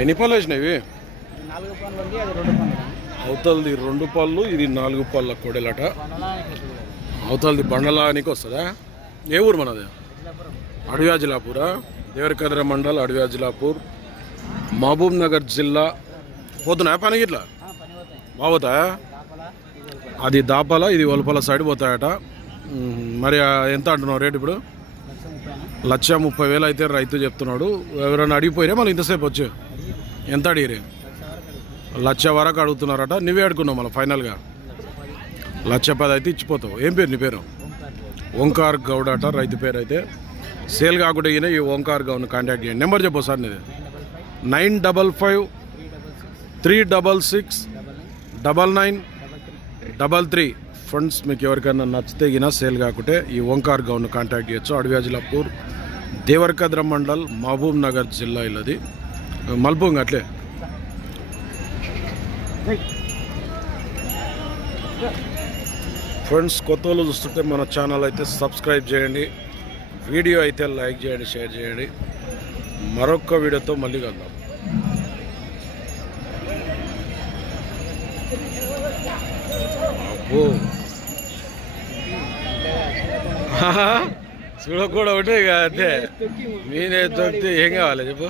ఎన్ని పళ్ళు పనులు అవతలది రెండు పళ్ళు ఇది నాలుగు పళ్ళ కొడెలట. అవతలది బండలానికి వస్తుందా? ఏ ఊరు మనది? అడవ్యాజిలాపూరా దేవరకద్ర మండల్ అడవ్యాజిలాపూర్ మహబూబ్ నగర్ జిల్లా. పోతున్నాయా ఇట్లా పని పోతాయి. బాగుతాయా అది దాపాల ఇది ఒలపల సైడ్ పోతాయట. మరి ఎంత అంటున్నావు రేటు ఇప్పుడు? లక్ష ముప్పై వేలు అయితే రైతు చెప్తున్నాడు. ఎవరైనా అడిగిపోయినా మళ్ళీ ఇంతసేపు వచ్చి. ఎంత అడిగిరే లక్ష వరకు అడుగుతున్నారట. నువ్వే అడుగున్నావు మళ్ళీ ఫైనల్గా. లక్ష పది అయితే ఇచ్చిపోతావు. ఏం పేరు నీ పేరు? ఓంకార్ గౌడ్ అట రైతు పేరు అయితే. సేల్ కాకుండా ఈయన ఈ ఓంకార్ గౌడ్ని కాంటాక్ట్ చేయండి. నెంబర్ చెప్పు సార్ నీది. Nine double five three double six double nine double three. Funds friends మీకు ఎవరికైనా నచ్చితే గినా సేల్ కాకుంటే ఈ ఓంకార్ గౌడ్ను కాంటాక్ట్ చేయొచ్చు. అడవ్యాజిలాపూర్ దేవరకద్ర మండల్ మహబూబ్ నగర్ జిల్లా ఇల్లది. మల్బూమ్ అట్లే. ఫ్రెండ్స్ కొత్త వాళ్ళు చూస్తుంటే మన ఛానల్ అయితే సబ్స్క్రైబ్ చేయండి. వీడియో అయితే లైక్ చేయండి షేర్ చేయండి. మరొక వీడియోతో మళ్ళీ కలుద్దాం. అబ్బో. చూడకూడదు ఒకటే ఇక అంతే. మీనే తొక్కితే ఏం కావాలి చెప్పు?